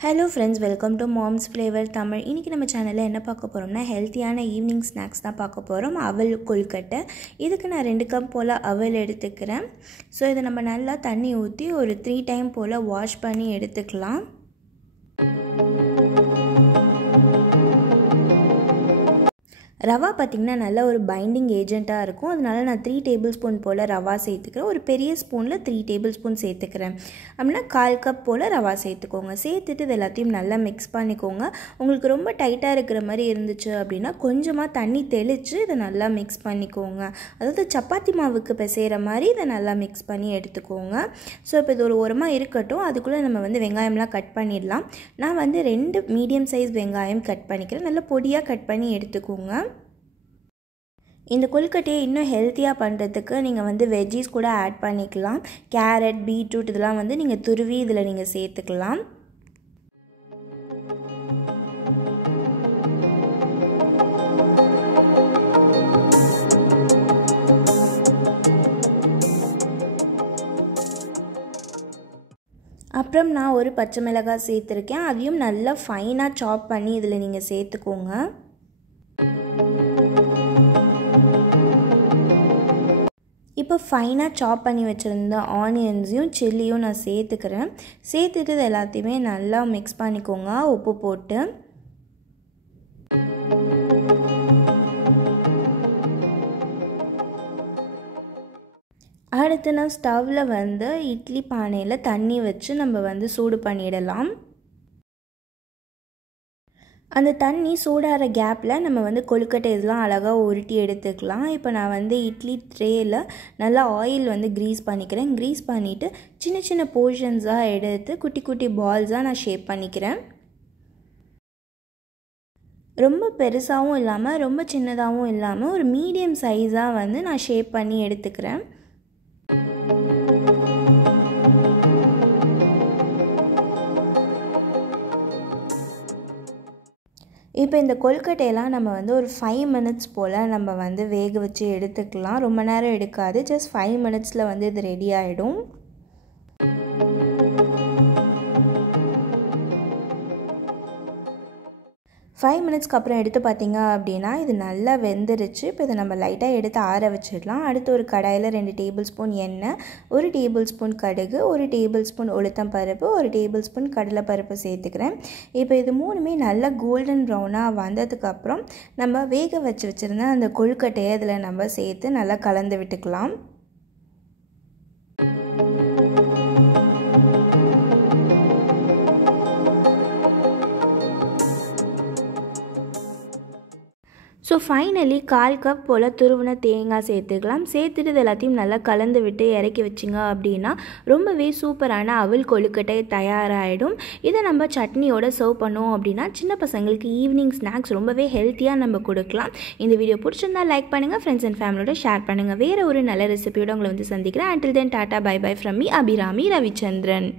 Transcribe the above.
Hello friends, welcome to Mom's Flavor Tamil. இன்னைக்கு நம்ம சேனல்ல என்ன பார்க்க போறோம்னா ஹெல்தியான ஈவினிங் ஸ்நாக்ஸ் தான் பார்க்க போறோம். அவல் கொழுக்கட்டை. இதுக்கு நான் 2 கப் போல அவல் எடுத்துக்கிறேன். சோ இத நம்ம நல்லா தண்ணி ஊத்தி ஒரு 3 டைம் போல வாஷ் பண்ணி எடுத்துக்கலாம். ரவா பாத்தீங்கன்னா நல்ல ஒரு பைண்டிங் ஏஜென்ட்டா இருக்கும். அதனால நான் 3 டேபிள்ஸ்பூன் போல ரவா சேர்த்துக்கிறேன். ஒரு பெரிய ஸ்பூன்ல 3 டேபிள்ஸ்பூன் சேர்த்துக்கிறேன். அப்படினா 1/4 கப் போல ரவா சேர்த்துக்கோங்க. சேர்த்துட்டு இது எல்லாத்தையும் நல்லா மிக்ஸ் பண்ணிக்கோங்க. உங்களுக்கு ரொம்ப டைட்டா இருக்கிற மாதிரி இருந்துச்சு அப்படினா கொஞ்சமா தண்ணி தெளிச்சு இத நல்லா மிக்ஸ் பண்ணிக்கோங்க. அதாவது சப்பாத்தி மாவுக்கு பிசைற மாதிரி இத நல்லா மிக்ஸ் பண்ணி எடுத்துக்கோங்க. சோ இப்போ இது ஒரு ஓரமா இருக்கட்டும். அதுக்குள்ள நம்ம வெங்காயம்லாம் கட் பண்ணிடலாம். நான் 2 மீடியம் சைஸ் வெங்காயம் கட் பண்ணிக்கிறேன். நல்ல பொடியா கட் பண்ணி எடுத்துக்கோங்க. இந்த கொழுக்கட்டையை இன்னும் ஹெல்த்தியா பண்றதுக்கு நீங்க வெஜ்ஜீஸ் கூட ஆட் பண்ணிக்கலாம். கேரட், பீட்ரூட் இதெல்லாம் நீங்க துருவி இதல நீங்க சேர்த்துக்கலாம். அப்புறம் நான் ஒரு பச்சை மிளகாய் சேர்த்திருக்கேன். அதையும் நல்லா ஃபைனா சாப் பண்ணி இதல நீங்க சேர்த்துக்கோங்க. இப்போ ஃபைனா சாப் பண்ணி வச்சிருந்த ஆனியன்ஸையும் சில்லியும் நான் சேர்த்துக்கிறேன். சேர்த்துட்டு இது எல்லாத்தையுமே நல்லா மிக்ஸ் பண்ணிக்கோங்க உப்பு போட்டு. அடுத்து நான் ஸ்டவ்ல இட்லி பானையில தண்ணி வச்சு நம்ம சூடு பண்ணிடலாம். அந்த தண்ணி சூடாற கேப்ல நம்ம கொழுக்கட்டை இதெல்லாம் அழகா உருட்டி எடுத்துக்கலாம். இப்போ நான் இட்லி ட்ரேல நல்லா ஆயில் கிரீஸ் பண்ணிக்கிறேன். கிரீஸ் பண்ணிட்டு சின்ன சின்ன போர்ஷன்ஸா எடுத்து குட்டி குட்டி பால்ஸா நான் ஷேப் பண்ணிக்கிறேன். ரொம்ப பெருசாவும் இல்லாம ரொம்ப சின்னதாவும் இல்லாம ஒரு மீடியம் சைஸா நான் ஷேப் பண்ணி எடுத்துக்கிறேன். இப்போ இந்த கொழுக்கட்டையெல்லாம் நம்ம ஒரு 5 மினிட்ஸ் போல நம்ம வேக வச்சு எடுத்துக்கலாம். ரொம்ப நேரம் எடுக்காது. ஜஸ்ட் 5 மினிட்ஸ்ல இது ரெடி ஆயிடும். 5 மினிட்ஸ்க்கு அப்புறம் எடுத்து பாத்தீங்க அப்படினா இது நல்லா வெந்திருச்சு. இப்போ இத நம்ம லைட்டா எடுத்து ஆற வச்சிடலாம். அடுத்து ஒரு கடாயில 2 டேபிள்ஸ்பூன் எண்ணெய், 1 டேபிள்ஸ்பூன் கடுகு, 1 டேபிள்ஸ்பூன் உளுத்தம் பருப்பு, 1 டேபிள்ஸ்பூன் கடலை பருப்பு சேர்த்துக்கிறேன். இப்போ இது மூணுமே நல்லா கோல்டன் ப்ரௌனா வந்ததுக்கு அப்புறம் நம்ம வேக வச்சிருந்த அந்த கொழுக்கட்டையை இதல நம்ம சேர்த்து நல்லா கலந்து விட்டுக்கலாம். ஸோ ஃபைனலி 1/4 கப் போல் துருவின தேங்காய் சேர்த்துக்கலாம். சேர்த்துட்டு இது எல்லாத்தையும் நல்லா கலந்து விட்டு இறக்கி வச்சிங்க அப்படின்னா ரொம்பவே சூப்பரான அவல் கொழுக்கட்டை தயாராகிடும். இதை நம்ம சட்னியோட சர்வ் பண்ணோம் அப்படின்னா சின்ன பசங்களுக்கு ஈவினிங் ஸ்நாக்ஸ் ரொம்பவே ஹெல்த்தியாக நம்ம கொடுக்கலாம். இந்த வீடியோ பிடிச்சிருந்தா லைக் பண்ணுங்கள், ஃப்ரெண்ட்ஸ் அண்ட் ஃபேமிலியோட ஷேர் பண்ணுங்கள். வேறு ஒரு நல்ல ரெசிபியோட உங்களை சந்திக்கிறேன். Until then, tata bye bye from me Abirami Ravichandran.